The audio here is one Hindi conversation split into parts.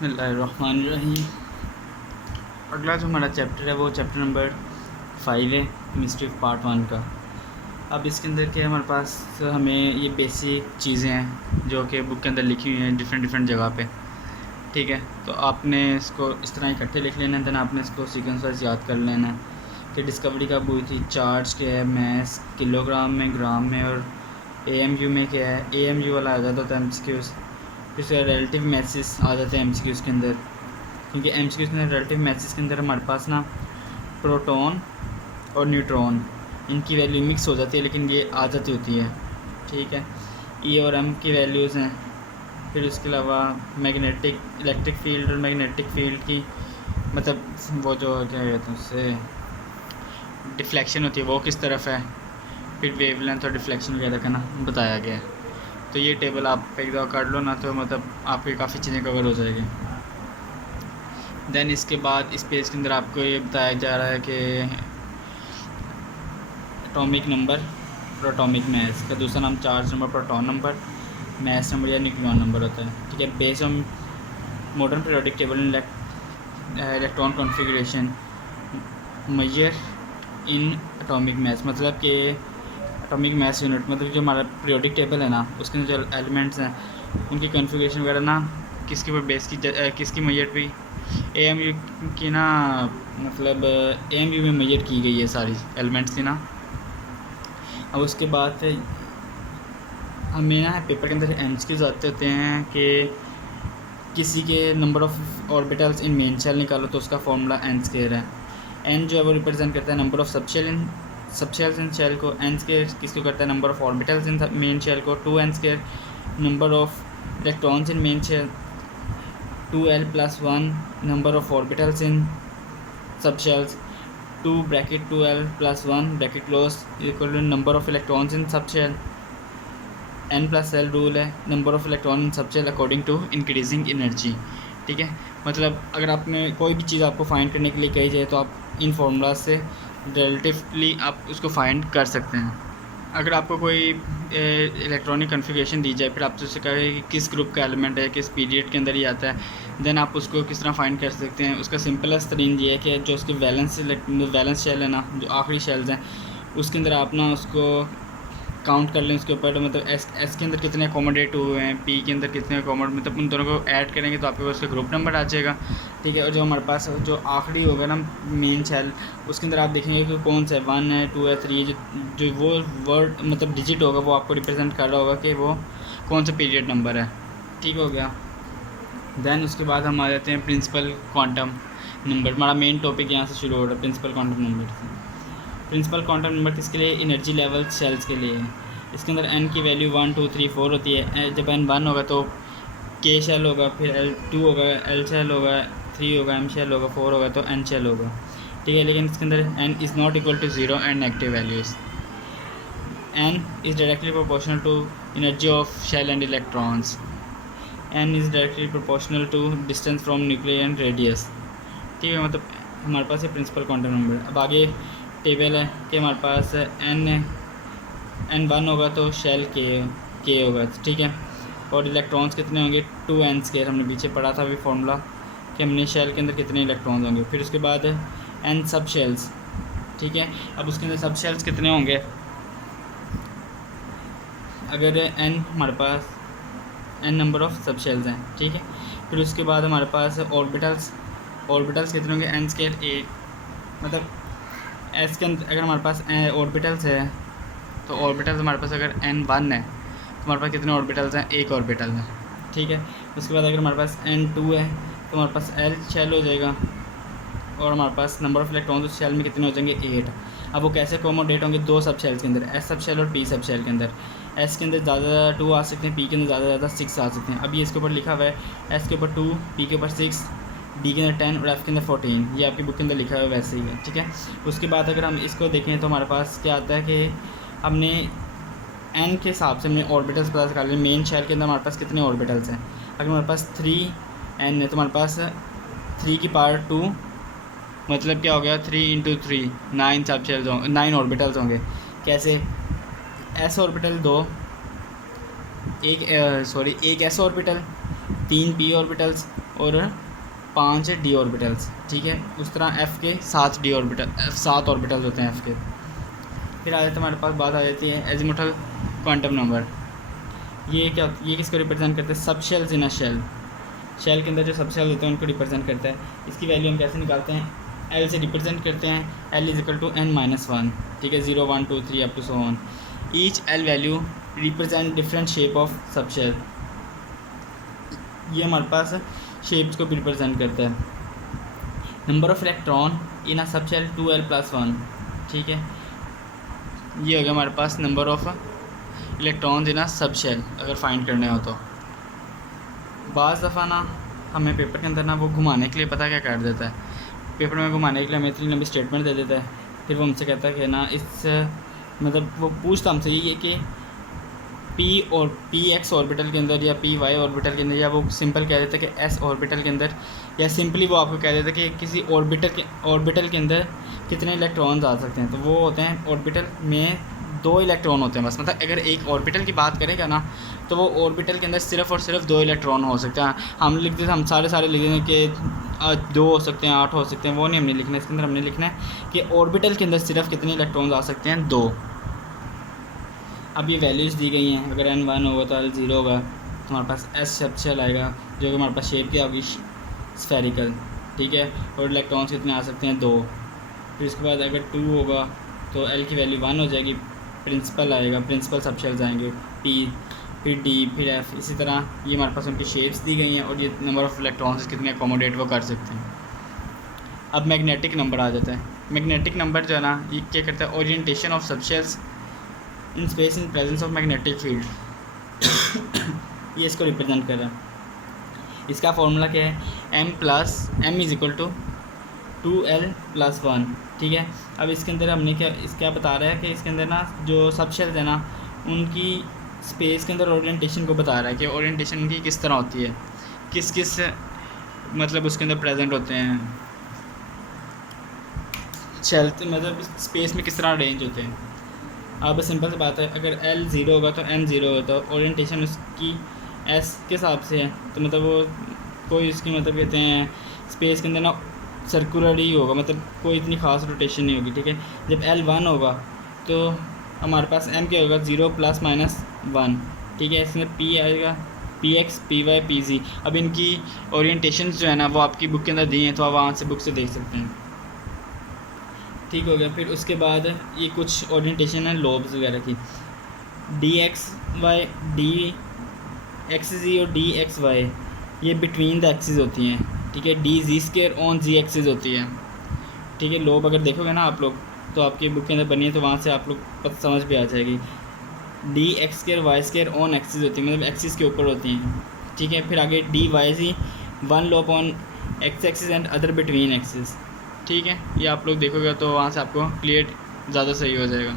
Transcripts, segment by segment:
बिस्मिल्लाहिर्रहमानिर्रहीम। अगला जो हमारा चैप्टर है वो चैप्टर नंबर 5 है, केमिस्ट्री पार्ट 1 का। अब इसके अंदर क्या हमारे पास हमें ये बेसिक चीज़ें हैं जो कि बुक के अंदर लिखी हुई हैं डिफरेंट जगह पे। ठीक है, तो आपने इसको इस तरह इकट्ठे लिख लेना है, देन आपने इसको सीक्वेंस वाइज याद कर लेना है कि डिस्कवरी कब हुई थी, चार्ज क्या है, मैस किलोग्राम में, ग्राम में, और AMU में क्या है। AMU वाला आ जाता था MCQs, फिर रिलेटिव मैसेज आ जाते हैं MCQs के अंदर, क्योंकि MCQs के अंदर रिलेटिव मैसेज के अंदर हमारे पास ना प्रोटॉन और न्यूट्रॉन इनकी वैल्यू मिक्स हो जाती है, लेकिन ये आ जाती होती है। ठीक है, E और M की वैल्यूज़ हैं। फिर उसके अलावा मैग्नेटिक इलेक्ट्रिक फील्ड और मैग्नेटिक फील्ड की मतलब वो जो क्या कहते हैं उससे डिफ्लेक्शन होती है वो किस तरफ है। फिर वेवलेंथ और डिफ्लेक्शन वगैरह का ना बताया गया है। तो ये टेबल आप एक दफ़ा कर लो ना, तो मतलब आपकी काफ़ी चीज़ें कवर हो जाएगी। देन इसके बाद इस पेज के अंदर आपको ये बताया जा रहा है कि एटॉमिक नंबर और एटॉमिक मैस का दूसरा नाम charge number, proton number, mass number या न्यूक्लियन नंबर होता है। ठीक है, based on modern periodic table electron configuration major in atomic mass, मतलब कि एटॉमिक मैस यूनिट मतलब जो हमारा पीरियोडिक टेबल है ना, उसके अंदर जो एलिमेंट्स हैं उनकी कॉन्फ़िगरेशन वगैरह ना किसके ऊपर बेस की किसकी मेजर भी AMU की ना, मतलब AMU में मेजर की गई है सारी एलिमेंट्स की ना। अब उसके बाद हमें ना पेपर के अंदर MCQs आते होते हैं कि किसी के number of orbitals in main shell निकालो तो उसका फॉर्मूला n² है। n जो है वो रिप्रेजेंट करता है number of subshells in shell को, n² किसको करता है number of orbitals in main shell को, 2n² number of electrons in main shell, 2l+1 number of orbitals in subshells, 2l+1 bracket close equal to number of electrons in subshell, n+l rule है number of electron in subshell according to increasing energy. ठीक है, मतलब अगर आपने कोई भी चीज़ आपको फाइंड करने के लिए कही जाए तो आप इन फार्मूला से रिलेटिवली आप उसको फाइंड कर सकते हैं। अगर आपको कोई इलेक्ट्रॉनिक कॉन्फ़िगरेशन दी जाए, फिर आपसे उससे कहे कि किस ग्रुप का एलिमेंट है, किस पीरियड के अंदर ही आता है, देन आप उसको किस तरह फाइंड कर सकते हैं। उसका सिंपलेस्ट तरीन ये है कि जो उसके वैलेंस शेल है ना, जो आखिरी शेल्स हैं उसके अंदर आप ना उसको काउंट कर लें उसके ऊपर, मतलब एस के अंदर कितने अकोमोडेट हुए हैं, पी के अंदर कितने अकोमोडेट, मतलब उन दोनों को ऐड करेंगे तो आपके पास उसका ग्रुप नंबर आ जाएगा। ठीक है, और जो हमारे पास जो आखिरी होगा ना मेन शेल, उसके अंदर आप देखेंगे कि कौन सा है, 1 है, 2 है, 3 है, जो वो वर्ड मतलब डिजिट होगा वो आपको रिप्रेजेंट कर रहा होगा कि वो कौन सा पीरियड नंबर है। ठीक हो गया। देन उसके बाद हम आ जाते हैं प्रिंसिपल क्वांटम नंबर। हमारा मेन टॉपिक यहाँ से शुरू हो रहा है प्रिंसिपल क्वांटम नंबर से। प्रिंसिपल क्वांटम नंबर किसके लिए, एनर्जी लेवल शेल्स के लिए। इसके अंदर n की वैल्यू 1 2 3 4 होती है। जब n 1 होगा तो k शेल होगा, फिर L2 होगा, L शेल होगा, 3 होगा, M शेल होगा, 4 होगा तो n शेल होगा। ठीक है, लेकिन इसके अंदर n is not equal to 0 and negative values. n is directly proportional to energy of shell and electrons. n is directly proportional to distance from nuclear and radius. ठीक है, मतलब हमारे पास ये प्रिंसिपल क्वांटम नंबर। अब आगे टेबल है कि हमारे पास n 1 होगा तो शेल k होगा। ठीक है, और इलेक्ट्रॉन्स कितने होंगे, 2n²। हमने पीछे पढ़ा था अभी फार्मूला कि हमने शेल के अंदर कितने इलेक्ट्रॉन्स होंगे। फिर उसके बाद n सब शेल्स। ठीक है, अब उसके अंदर सब शेल्स कितने होंगे, अगर n हमारे पास n नंबर ऑफ़ सब शेल्स हैं। ठीक है, फिर उसके बाद हमारे पास ऑर्बिटल्स कितने होंगे, n² 8, मतलब s के अंदर अगर हमारे पास ऑर्बिटल्स है तो ऑर्बिटल्स हमारे पास अगर n1 है तो हमारे पास कितने ऑर्बिटल्स हैं, एक ऑर्बिटल है। ठीक है, उसके बाद अगर हमारे पास n2 है तो हमारे पास l शेल हो जाएगा, और हमारे पास नंबर ऑफ़ इलेक्ट्रॉन्स उस शेल में कितने हो जाएंगे, 8। अब वो कैसे अकोमोडेट होंगे, दो सब शेल्स के अंदर, s सब शेल और p सब शेल के अंदर। s के अंदर ज़्यादा 2 आ सकते हैं, p के अंदर ज़्यादा 6 आ सकते हैं। अभी इसके ऊपर लिखा हुआ है s के ऊपर 2, p के ऊपर 6, d के अंदर 10 और f के अंदर 14। ये आपकी बुक के अंदर लिखा हुआ है वैसे ही है। ठीक है, उसके बाद अगर हम इसको देखें तो हमारे पास क्या आता है कि हमने n के हिसाब से हमने ऑर्बिटल्स पता कर लिए। मेन शेल के अंदर हमारे पास कितने ऑर्बिटल्स हैं, अगर हमारे पास 3n है तो हमारे पास 3 की पावर 2, मतलब क्या हो गया, 3 × 3 9 सब शेल्स होंगे, 9 ऑर्बिटल्स होंगे। कैसे, s ऑर्बिटल 2, एक s ऑर्बिटल, 3 p ऑर्बिटल्स और 5 डी ऑर्बिटल्स, ठीक है। उस तरह एफ़ के 7 डी ऑर्बिटल 7 ऑर्बिटल्स होते हैं एफ़ के। फिर आ जाते हमारे पास बात आ जाती है एजीमुथल क्वांटम नंबर। ये किसको रिप्रेजेंट करते हैं? सब शेल्स इन अ शेल के अंदर जो सब शेल होते हैं उनको रिप्रेजेंट करता है। इसकी वैल्यू हम कैसे निकालते हैं? एल से रिप्रेजेंट करते हैं। L is equal to n-1, ठीक है, 0 1 2 3 up to so on. Each L value represent different shape of subshell. ये हमारे पास शेप्स को भी रिप्रेजेंट करता है। Number of electron in a subshell 2l+1, ठीक है। ये हो गया हमारे पास number of electrons in a subshell अगर फाइंड करने हो तो। बाज़ दफ़ा ना हमें पेपर के अंदर ना वो घुमाने के लिए पता क्या कर देता है, पेपर में घुमाने के लिए हमें इतनी लंबी स्टेटमेंट दे देता है। फिर वो हमसे कहता है कि ना इस मतलब वो पूछता हमसे ये कि पी और पी एक्स ऑर्बिटल के अंदर या पी वाई ऑर्बिटल के अंदर, या वो सिंपल कह देता है कि एस ऑर्बिटल के अंदर, या सिंपली वो आपको कह देता है कि किसी ऑर्बिटल के अंदर कितने इलेक्ट्रॉन्स आ सकते हैं। तो वो होते हैं ऑर्बिटल में 2 इलेक्ट्रॉन होते हैं बस। मतलब अगर एक ऑर्बिटल की बात करेगा ना तो वो ऑर्बिटल के अंदर सिर्फ़ और सिर्फ 2 इलेक्ट्रॉन हो सकते हैं। हम लिखते हम सारे लिख दें कि 2 हो सकते हैं, 8 हो सकते हैं, वो नहीं हमने लिखना है। इसके अंदर हमने लिखना है कि ऑर्बिटल के अंदर सिर्फ कितने इलेक्ट्रॉन्स आ सकते हैं? 2। अब ये वैल्यूज़ दी गई हैं। अगर n1 होगा तो l0 होगा, तो हमारे पास s सब शेल आएगा जो कि हमारे पास शेप क्या होगी? स्फेरिकल, ठीक है। और इलेक्ट्रॉन्स कितने आ सकते हैं? 2। फिर उसके बाद अगर 2 होगा तो l की वैल्यू 1 हो जाएगी, प्रिंसिपल आएगा, प्रिंसिपल सब शेल्स आएंगे, p, फिर d, फिर f। इसी तरह ये हमारे पास उनकी शेप्स दी गई हैं और ये नंबर ऑफ़ इलेक्ट्रॉन्स कितने अकोमोडेट वो कर सकते हैं। अब मैग्नेटिक नंबर आ जाता है। मैग्नेटिक नंबर जो है ना ये क्या करता है? ओरिएंटेशन ऑफ सब shells in space in presence of magnetic field. ये इसको रिप्रेजेंट कर रहा है। इसका फॉर्मूला क्या है? m is equal to 2l+1, ठीक है। अब इसके अंदर हमने क्या बता रहा है कि इसके अंदर ना जो सब शेल्स है ना उनकी स्पेस के अंदर ओरिएंटेशन को बता रहा है कि ओरिएंटेशन उनकी किस तरह होती है, किस मतलब उसके अंदर प्रेजेंट होते हैं शेल, मतलब स्पेस में किस तरह अरेंज होते हैं। अब सिंपल सी बात है, अगर l 0 होगा तो m 0 होगा, तो ओरिएंटेशन उसकी s के हिसाब से है। तो मतलब वो कोई उसकी मतलब कहते हैं स्पेस के अंदर ना सर्कुलर ही होगा, मतलब कोई इतनी ख़ास रोटेशन नहीं होगी, ठीक है। जब l 1 होगा तो हमारे पास m क्या होगा? 0 ± 1, ठीक है। इसमें p आएगा, px, py, pz। अब इनकी ओरिएंटेशन जो है ना वो आपकी बुक के अंदर दी हैं, तो आप वहाँ से बुक से देख सकते हैं, ठीक हो गया। फिर उसके बाद ये कुछ ओरिएंटेशन है लोब्स वगैरह की। dxy, dxz और dxy ये बिटवीन द एक्सिस होती हैं, ठीक है। dz² ऑन z एक्सिस होती है, ठीक है। लोब अगर देखोगे ना आप लोग तो आपकी बुक के अंदर बनी है, तो वहाँ से आप लोग समझ भी आ जाएगी। dx² y² ऑन एक्सिस होती है, मतलब एक्सिस के ऊपर होती हैं, ठीक है। फिर आगे dyz 1 lobe on x axis and other between axis, ठीक है। ये आप लोग देखोगे तो वहाँ से आपको क्लियर ज़्यादा सही हो जाएगा।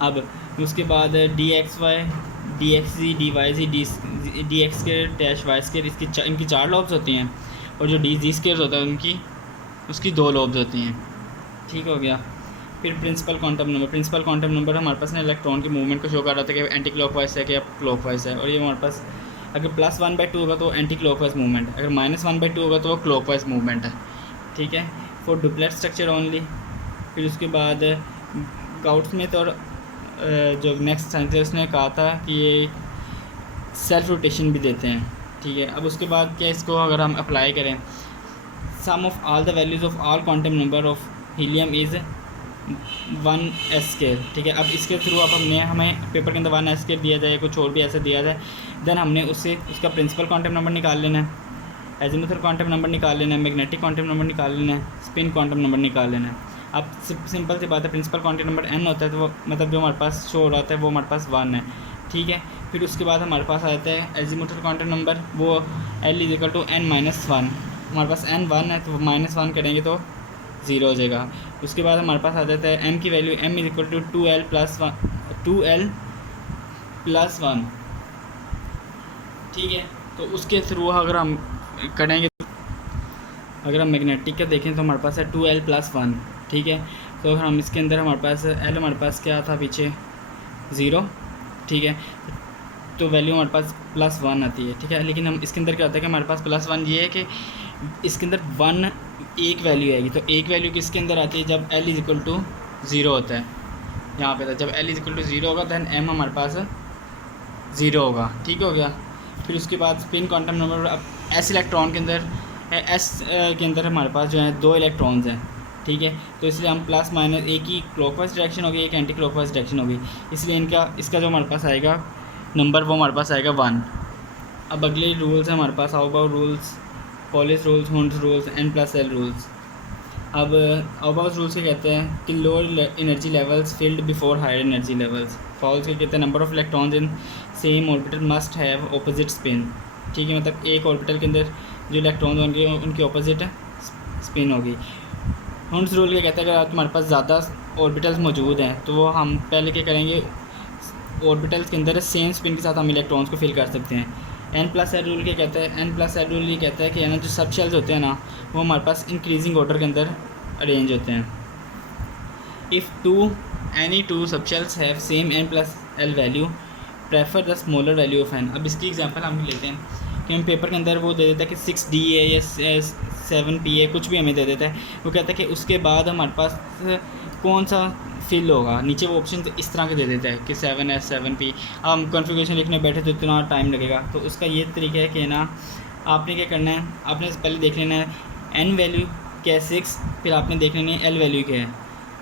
अब उसके बाद dxy, dxz, dyz, dx²-y² इनकी 4 लॉब्स होती हैं, और जो dz² होता है उसकी 2 लॉब्स होती हैं, ठीक हो गया। फिर प्रिंसिपल क्वांटम नंबर हमारे पास ना इलेक्ट्रॉन के मूवमेंट को शो कर रहा था कि एंटी क्लॉकवाइज है कि क्लॉकवाइज है। और ये हमारे पास अगर +1/2 होगा तो एंटी क्लॉकवाइज मूवमेंट, अगर -1/2 होगा तो वो क्लॉकवाइज मूवमेंट है, ठीक है। For duplet structure only. फिर उसके बाद गाउड स्मिथ और जो नेक्स्ट साइंटिस्ट ने कहा था कि ये सेल्फ रोटेशन भी देते हैं, ठीक है। अब उसके बाद क्या इसको अगर हम अप्लाई करें, sum of all the values of all quantum number of helium is 1s², ठीक है। अब इसके थ्रू अब हमें पेपर के अंदर 1s² दिया जाए, कुछ और भी ऐसे दिया जाए, देन हमने उसका प्रिंसिपल क्वांटम नंबर निकाल लेना है, एजीमुथल क्वांटम नंबर निकाल लेना है, मैग्नेटिक क्वांटम नंबर निकाल लेना है, स्पिन क्वांटम नंबर निकाल लेना है। अब सिंपल सी बात है, प्रिंसिपल क्वांटम नंबर n होता है, तो वो मतलब जो हमारे पास शो हो रहा है वो हमारे पास 1 है, ठीक है। फिर उसके बाद हमारे पास आ जाता है एजीमुथल क्वांटम नंबर, वो l = n-1। हमारे पास n 1 है तो -1 करेंगे तो 0 हो जाएगा। उसके बाद हमारे पास आ जाता है m की वैल्यू, m = 2l+1, ठीक है। तो उसके थ्रू अगर हम करेंगे, अगर हम मैग्नेटिक का देखें तो हमारे पास है 2l+1, ठीक है। तो अगर हम इसके अंदर हमारे पास l हमारे पास क्या था पीछे 0, ठीक है। तो वैल्यू हमारे पास +1 आती है, ठीक है। लेकिन हम इसके अंदर क्या होता है कि हमारे पास +1 ये है कि इसके अंदर 1 एक वैल्यू आएगी, तो एक वैल्यू किसके अंदर आती है जब l = 0 होता है। यहाँ पे था जब l = 0 होगा दैन m हमारे पास 0 होगा, ठीक हो गया। फिर उसके बाद स्पिन क्वांटम नंबर, अब s इलेक्ट्रॉन के अंदर s के अंदर हमारे पास जो है 2 इलेक्ट्रॉन्स हैं, ठीक है। तो इसलिए हम प्लस माइनस, एक ही क्लॉकवाइज डायरेक्शन होगी, एक एंटी क्लॉकवाइज डायरेक्शन होगी, इसलिए इसका जो हमारे पास आएगा नंबर वो हमारे पास आएगा 1। अब अगले रूल्स हैं हमारे पास हाउ-बाउ rules, Pauli's rules, Hund's rules, n+l rules. अब हाउ-बाउ रूल्स क्या कहते हैं कि lower energy levels filled before higher energy levels. फॉल्स क्या कहते हैं number of electrons in same orbital must have opposite spin, ठीक है। मतलब एक ऑर्बिटल के अंदर जो इलेक्ट्रॉन्स होंगे उनकी ऑपोजिट स्पिन होगी। हुंड्स रूल क्या कहता है अगर तुम्हारे पास ज़्यादा ऑर्बिटल्स मौजूद हैं तो वो हम पहले क्या करेंगे, ऑर्बिटल्स के अंदर सेम स्पिन के साथ हम इलेक्ट्रॉन्स को फिल कर सकते हैं। n+l रूल क्या कहता है, n+l रूल ये कहता है कि ना जो सब शेल्स होते हैं ना वो हमारे पास इंक्रीजिंग ऑर्डर के अंदर अरेंज होते हैं। इफ़ एनी टू सब shells have same n+l value prefer the smaller value of n। अब इसकी एग्जांपल हम लेते हैं कि हम पेपर के अंदर वो दे देता है कि 6D है या 7P है, कुछ भी हमें दे देता है। वो कहता है कि उसके बाद हमारे पास कौन सा फिल होगा, नीचे वो ऑप्शन इस तरह के दे देता है कि 7S 7P। हम कॉन्फ़िगरेशन लिखने बैठे तो इतना टाइम लगेगा, तो उसका ये तरीका है कि ना आपने क्या करना है, आपने पहले देख लेना है n वैल्यू क्या है 6, फिर आपने देख लेना है l वैल्यू क्या है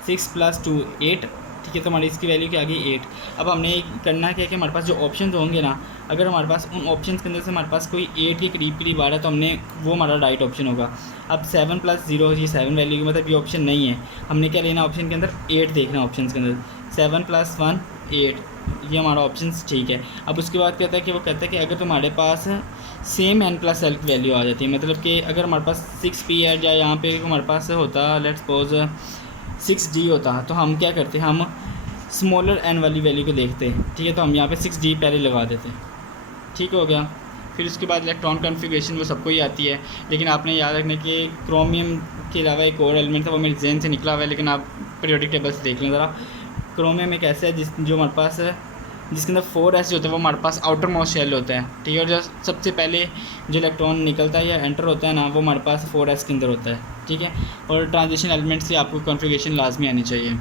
6 + 2 8, ठीक है। तो हमारी इसकी वैल्यू क्या आ गई 8। अब हमने करना क्या है कि हमारे पास जो ऑप्शन होंगे ना, अगर हमारे पास उन ऑप्शंस के अंदर से हमारे पास कोई 8 के करीब आ रहा है तो वो हमारा राइट ऑप्शन होगा। अब 7 + 0 ये 7 वैल्यू की मतलब ये ऑप्शन नहीं है, हमने क्या लेना ऑप्शन के अंदर 8 देखना, ऑप्शन के अंदर 7 + 1 8, ये हमारा ऑप्शन ठीक है। अब उसके बाद कहता है कि वो कहता है कि अगर तुम्हारे पास सेम n+l की वैल्यू आ जाती है, मतलब कि अगर हमारे पास 6P है या यहाँ पे हमारे पास होता लेट्स सपोज 6D होता, तो हम क्या करते, हम स्मॉलर n वाली वैल्यू को देखते, ठीक है। तो हम यहाँ पे 6D पहले लगा देते, ठीक हो गया। फिर उसके बाद इलेक्ट्रॉन कॉन्फ़िगरेशन वो सबको ही आती है, लेकिन आपने याद रखना कि क्रोमियम के अलावा एक और एलिमेंट था वो मेरे जहन से निकला हुआ है, लेकिन आप पीरियोडिक टेबल से देख लें ज़रा। क्रोमियम एक ऐसा है जो हमारे पास जिसके अंदर 4s होता है वो हमारे पास आउटर मोस्ट शेल होता है, ठीक है। और जो सबसे पहले जो इलेक्ट्रॉन निकलता है या एंटर होता है ना वो हमारे पास 4s के अंदर होता है, ठीक है। और ट्रांजिशन एलिमेंट से आपको कॉन्फ़िगरेशन लाजमी आनी चाहिए।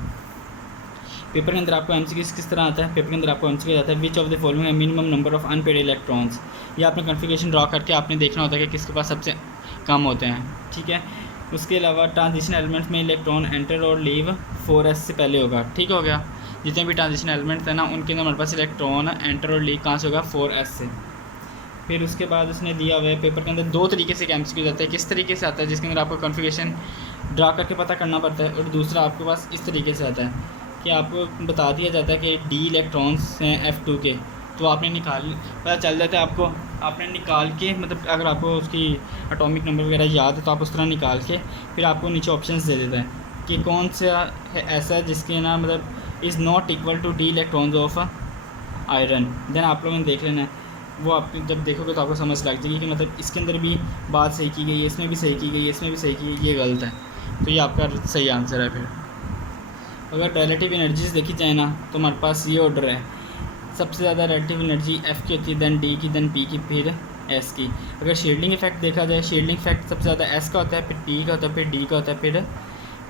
पेपर के अंदर आपको MCQ किस तरह आता है, पेपर के अंदर आपको MCQ आता है विच ऑफ द फॉलोइंग है minimum number of unpaired electrons. ये आपने कॉन्फ़िगरेशन ड्रॉ करके आपने देखना होता है कि किसके पास सबसे कम होते हैं, ठीक है। उसके अलावा ट्रांजिशन एलिमेंट्स में इलेक्ट्रॉन एंटर और लीव 4s से पहले होगा, ठीक हो गया। जितने भी ट्रांजिशन एलिमेंट्स हैं ना उनके अंदर हमारे पास इलेक्ट्रॉन एंटर और लीव कहाँ से होगा 4s से। फिर उसके बाद उसने दिया हुआ है पेपर के अंदर 2 तरीके से MCQ आता है, किस तरीके से आता है जिसके अंदर आपको कॉन्फ़िगरेशन ड्रा करके पता करना पड़ता है, और दूसरा आपके पास इस तरीके से आता है कि आपको बता दिया जाता है कि D इलेक्ट्रॉन्स हैं F2 के, तो आपने पता चल जाता है आपको, आपने निकाल के मतलब अगर आपको उसकी एटॉमिक नंबर वगैरह याद है तो आप उस तरह निकाल के फिर आपको नीचे ऑप्शंस दे देता है कि कौन सा है ऐसा है जिसके ना मतलब is not equal to D electrons of iron. Then आप लोगों ने देख लेना है, वो आप जब देखोगे तो आपको समझ लग जाएगी कि मतलब इसके अंदर भी बात सही की गई है, इसमें भी सही की गई है, इसमें भी सही की गई, ये गलत है, तो ये आपका सही आंसर है। फिर अगर रिलेटिव एनर्जीज़ देखी जाए ना तो हमारे पास ये ऑर्डर है, सबसे ज़्यादा रिलेटिव एनर्जी F की होती है, दैन D की, दैन P की, फिर S की। अगर शील्डिंग इफेक्ट देखा जाए, शील्डिंग इफेक्ट सबसे ज़्यादा S का होता है, फिर P का होता है, फिर D का होता है, फिर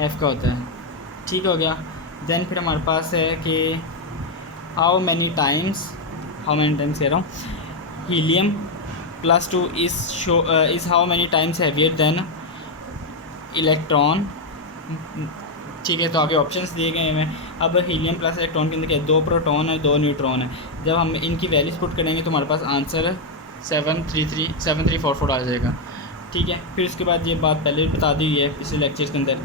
F का होता है, ठीक हो गया। दैन फिर हमारे पास है कि हाउ मैनी टाइम्स कह रहा हूँ, helium +2 is how many times heavier than electron, ठीक है। तो आगे ऑप्शंस दिए गए हैं। अब हीलियम प्लस इलेक्ट्रॉन के अंदर क्या है, 2 प्रोटॉन है 2 न्यूट्रॉन है। जब हम इनकी वैल्यूज पुट करेंगे तो हमारे पास आंसर 7344 आ जाएगा, ठीक है। फिर उसके बाद ये बात पहले भी बता दी हुई है पिछले लेक्चर्स के अंदर,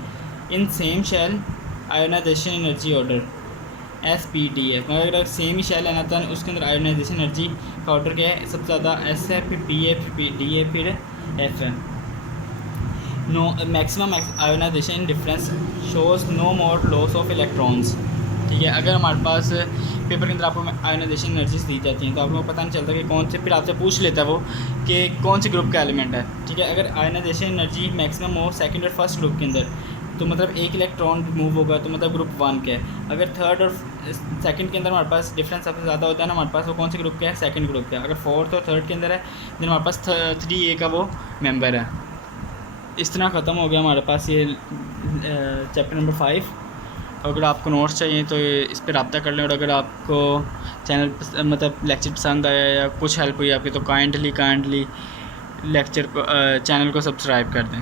in same shell ionization energy order SPD है, मतलब अगर सेम ही शेल है ना तो उसके अंदर आयोनाइजेशन एनर्जी का ऑर्डर क्या है, सबसे ज़्यादा S है, फिर P है, फिर D है, फिर F है। No maximum ionization difference shows no more loss of electrons, ठीक है। अगर हमारे पास पेपर के अंदर आपको आयोनाइजेशन एनर्जीज दी जाती हैं तो आप लोगों को पता नहीं चलता कि कौन से, फिर आपसे पूछ लेता है वो कि कौन से ग्रुप का एलिमेंट है, ठीक है। अगर आयोनाइजेशन एनर्जी मैक्सिमम हो सेकंड और फर्स्ट ग्रुप के अंदर तो मतलब एक इलेक्ट्रॉन मूव होगा, तो मतलब ग्रुप 1 का है। अगर थर्ड और सेकंड के अंदर हमारे पास डिफरेंस सबसे ज़्यादा होता है ना हमारे पास, वो कौन से ग्रुप का है? सेकंड ग्रुप का है। अगर फोर्थ और थर्ड के अंदर है देन हमारे पास 3A का वो मेंबर है। इस तरह ख़त्म हो गया हमारे पास ये चैप्टर नंबर 5। अगर आपको नोट्स चाहिए तो इस पर रब्ता कर लें, और अगर आपको चैनल मतलब लेक्चर पसंद आया या कुछ हेल्प हुई आपकी तो काइंडली लेक्चर को चैनल को सब्सक्राइब कर दें।